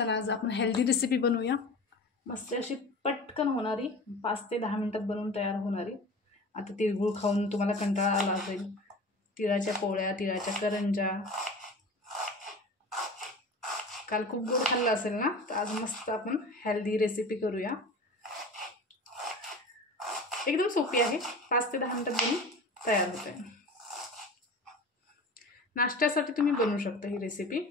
चला आज आपण हेल्दी रेसिपी बनवूया. मस्त अशी पटकन होणारी 5 ते 10 मिनिटात बनवून तयार होणारी. आता तिळगुळ खाऊन तुम्हाला कंटाळा आला असेल, तिळाच्या पोळ्या, तिळाच्या करंजा, काल खूप गोड खाल्लं असेल ना, तर आज मस्त आपण हेल्दी रेसिपी करूया. एकदम सोपी आहे, 5 ते 10 मिनिटात बनवून तयार होते. नाश्त्यासाठी तुम्ही बनवू शकता ही रेसिपी.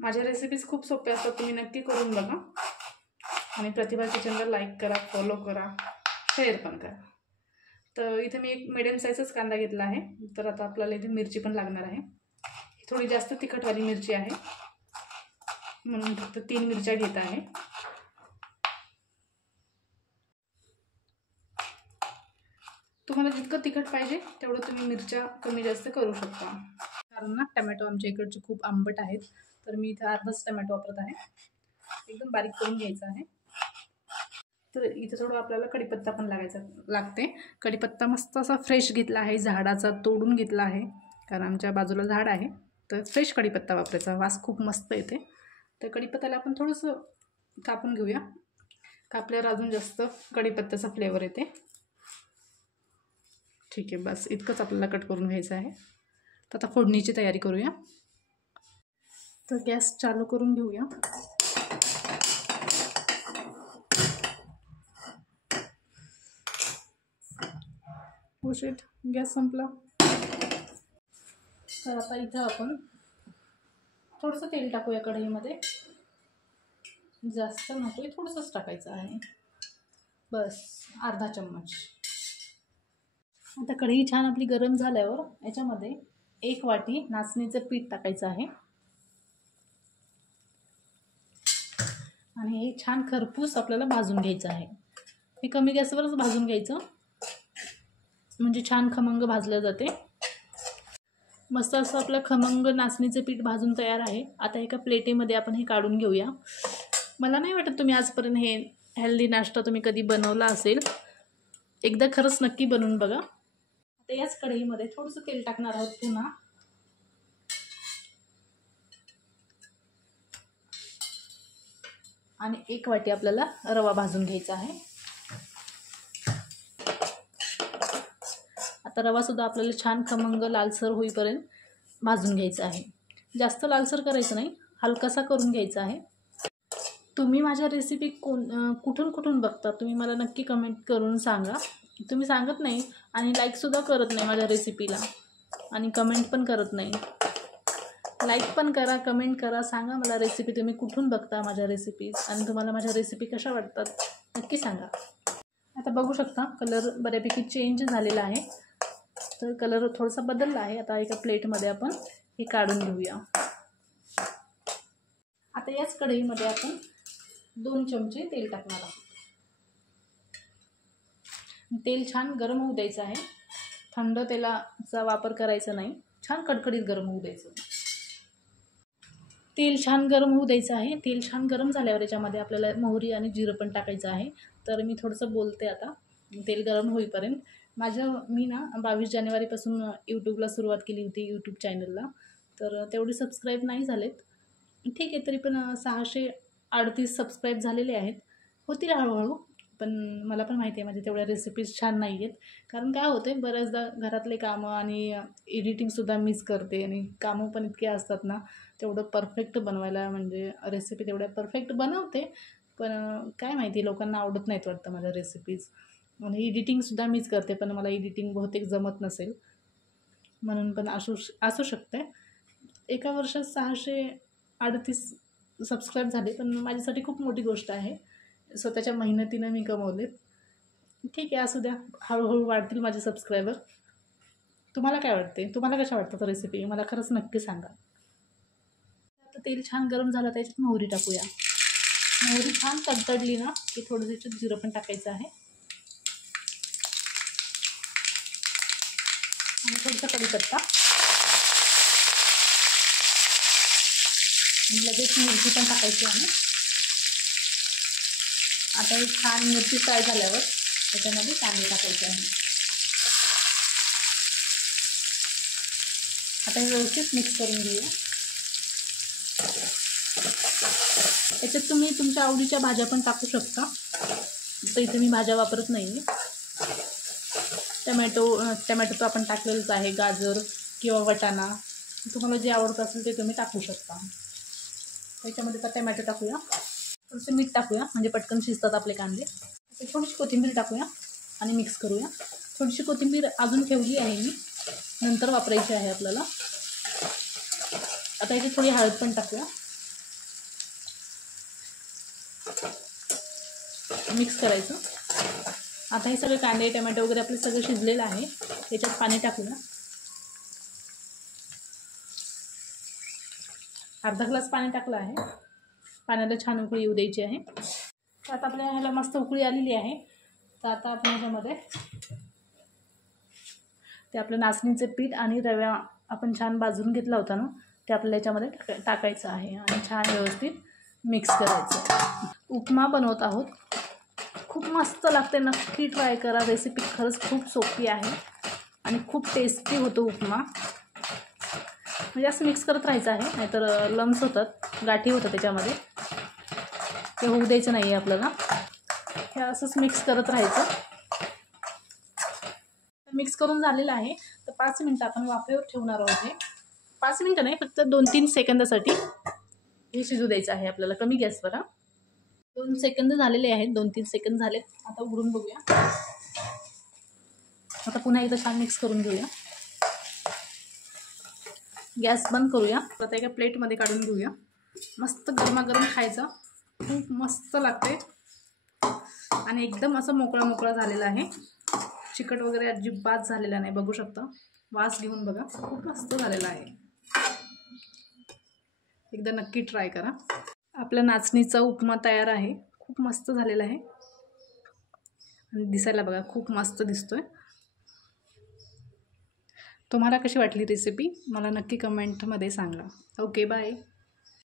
माझ्या रेसिपीज खूप सोप्या असतात, तुम्ही नक्की करून बघा. आणि प्रतिभा किचनला लाईक करा, फॉलो करा, शेअर पण करा. तर इथे मी एक मिडियम साईजच कांदा घेतला आहे. तर आता आपल्याला इथे मिरची पण लागणार आहे. थोडी जास्त तिखटवाली मिरची आहे म्हणून फक्त 3 मिरच्या घेत आहे. तुम्हाला जितकं तिखट पाहिजे तेवढं तुम्ही मिरच्या कमी जास्त करू शकता. कारण ना टमॅटो आमच्या इकडचे खूप आंबट आहेत, तर मी इथे अर्धाच टमॅटो वापरत आहे. एकदम बारीक करून घ्यायचा आहे. तर इथे थोडं आपल्याला कढीपत्ता पण लागते. कढीपत्ता मस्त असा फ्रेश घेतला आहे, झाडाचा तोडून घेतला आहे. कारण आमच्या बाजूला झाड आहे, तर फ्रेश कढीपत्ता वापरायचा, वास खूप मस्त येते. तर कढीपत्त्याला आपण थोडंसं कापून घेऊया. कापल्यावर अजून जास्त कढीपत्त्याचा फ्लेवर येते. ठीक आहे, बस इतकंच आपल्याला कट करून घ्यायचं आहे. तर आता फोडणीची तयारी करूया. तर गॅस चालू करून घेऊया. उशीट गॅस संपला. तर आता इथं आपण थोडंसं तेल टाकूया कढईमध्ये. जास्त नको, थोडंसंच टाकायचं आहे, बस अर्धा चम्मच. आता कढई छान आपली गरम झाल्यावर याच्यामध्ये 1 वाटी नाचणीचं पीठ टाकायचं आहे. आणि हे छान खरपूस आपल्याला भाजून घ्यायचं आहे. हे कमी गॅसवरच भाजून घ्यायचं, म्हणजे छान खमंग भाजलं जाते. मस्त असं आपलं खमंग नाचणीचं पीठ भाजून तयार आहे. आता एका प्लेटीमध्ये आपण हे काढून घेऊया. मला नाही वाटत तुम्ही आजपर्यंत हे हेल्दी नाश्ता तुम्ही कधी बनवला असेल. एकदा खरंच नक्की बनवून बघा. आता याच कढईमध्ये थोडंसं तेल टाकणार आहोत पुन्हा. आणि 1 वाटी आपल्याला रवा भाजून घ्यायचा आहे. आता रवासुद्धा आपल्याला छान खमंग लालसर होईपर्यंत भाजून घ्यायचा आहे. जास्त लालसर करायचं नाही, हलकासा करून घ्यायचा आहे. तुम्ही माझ्या रेसिपी कुठून बघता तुम्ही मला नक्की कमेंट करून सांगा. तुम्ही सांगत नाही आणि लाईकसुद्धा करत नाही माझ्या रेसिपीला, आणि कमेंट पण करत नाही. लाईक पण करा, कमेंट करा, सांगा मला रेसिपी तुम्ही कुठून बघता माझ्या रेसिपीज, आणि तुम्हाला माझ्या रेसिपी कशा वाटतात नक्की सांगा. आता बघू शकता कलर बऱ्यापैकी चेंज झालेला आहे. तर कलर थोडासा बदलला आहे. आता एका प्लेटमध्ये आपण हे काढून घेऊया. आता याच कढईमध्ये आपण 2 चमचे तेल टाकणार आहोत. तेल छान गरम होऊ द्यायचं आहे. थंड तेलाचा वापर करायचा नाही, छान कडकडीत गरम होऊ द्यायचं. तेल छान गरम होऊ द्यायचं आहे. तेल छान गरम झाल्यावर याच्यामध्ये आपल्याला मोहरी आणि जिरं पण टाकायचं आहे. तर मी थोडंसं बोलते आता तेल गरम होईपर्यंत. मी ना 22 जानेवारीपासून यूट्यूबला सुरुवात केली होती, यूट्यूब चॅनलला. तर तेवढे सबस्क्राईब नाही झालेत, ठीक आहे, तरी पण 638 सबस्क्राईब झालेले आहेत. होतील हळूहळू. पण मला पण माहिती आहे माझ्या तेवढ्या रेसिपीज छान नाही आहेत. कारण काय होते, बऱ्याचदा घरातले कामं आणि एडिटिंगसुद्धा मिस करते, आणि कामं पण इतके असतात ना, तेवढं परफेक्ट बनवायला, म्हणजे रेसिपी तेवढ्या परफेक्ट बनवते, पण काय माहिती लोकांना आवडत नाहीत वाटतं माझ्या रेसिपीज. आणि एडिटिंगसुद्धा मिस करते, पण मला एडिटिंग बहुतेक जमत नसेल म्हणून पण असू शकते. एका वर्षात 638 सबस्क्राईब झाले, पण माझ्यासाठी खूप मोठी गोष्ट आहे. स्वतःच्या मेहनतीनं मी कमवले. ठीक आहे, असू द्या, हळूहळू वाढतील माझे सबस्क्रायबर. तुम्हाला काय वाटते, तुम्हाला कशा वाटतात रेसिपी, मला खरंच नक्की सांगा. आता तेल छान गरम झालं, त्याच्यात मोहरी टाकूया. मोहरी छान तडतडली ना की थोडं त्याच्यात जिरं पण टाकायचं आहे, आणि थोडंसं कढीपत्ता, आणि लगेच मिरची पण टाकायची आहे. आता एक छान मिरची फ्राय झाल्यावर त्याच्यामध्ये कांदे टाकायचे आहे. आता हे व्यवस्थित मिक्स करून घेऊया. याच्यात तुम्ही तुमच्या आवडीच्या भाज्या पण टाकू शकता. तर इथे मी भाज्या वापरत नाही आहे. टमॅटो तर आपण टाकलेलंच आहे, गाजर किंवा वाटाणा, तुम्हाला जे आवडतं असेल ते तुम्ही टाकू शकता. त्याच्यामध्ये आता टमॅटो टाकूया, थोडंसं मीठ टाकूया म्हणजे पटकन शिजतात आपले कांदे. थोडीशी कोथिंबीर टाकूया आणि मिक्स करूया. थोडीशी कोथिंबीर अजून ठेवली आहे मी, नंतर वापरायची आहे आपल्याला. आता याची थोडी हळद पण टाकूया, मिक्स करायचं. आता हे सगळे कांदे टमॅटो वगैरे आपले सगळं शिजलेलं आहे. त्याच्यात पाणी टाकूया, अर्धा ग्लास पाणी टाकलं आहे. पाण्याला छान उकळी येऊ द्यायची आहे. तर आता आपल्या ह्याला मस्त उकळी आलेली आहे. तर आता आपण ह्याच्यामध्ये ते आपलं नाचणीचं पीठ आणि रवा आपण छान भाजून घेतला होता ना, ते आपल्याला याच्यामध्ये टाकायचं आहे आणि छान व्यवस्थित मिक्स करायचं. उपमा बनवत आहोत, खूप मस्त लागते. नक्की ट्राय करा. रेसिपी खरंच खूप सोपी आहे आणि खूप टेस्टी होतो उपमा. म्हणजे असं मिक्स करत राहायचं आहे, नाहीतर लम्स होतात, गाठी होतात त्याच्यामध्ये. ते होऊ द्यायचं नाही आहे आपल्याला. हे असंच मिक्स करत राहायचं. मिक्स करून झालेलं आहे. तर 5 मिनटं आपण वाफेवर ठेवणार आहोत. हे 5 मिनटं नाही, फक्त 2-3 सेकंदासाठी हे शिजू द्यायचं आहे आपल्याला कमी गॅसवर. 2 सेकंद झालेले आहेत, 2-3 सेकंद झालेत. आता उघडून बघूया. आता पुन्हा एकदा छान मिक्स करून घेऊया. गॅस बंद करूया. आता एका प्लेटमध्ये काढून घेऊया. मस्त गरमागरम खायचं, खूप मस्त लागते आणि एकदम असं मोकळा मोकळा झालेला आहे. चिकट वगैरे अजिबात झालेला नाही, बघू शकता. वास घेऊन बघा, खूप मस्त झालेला आहे. एकदा नक्की ट्राय करा. आपला नाचणीचा उपमा तयार आहे. खूप मस्त झालेला आहे आणि दिसायला बघा खूप मस्त दिसतोय. तुम्हाला कशी वाटली रेसिपी मला नक्की कमेंटमध्ये सांगा. Okay, bye.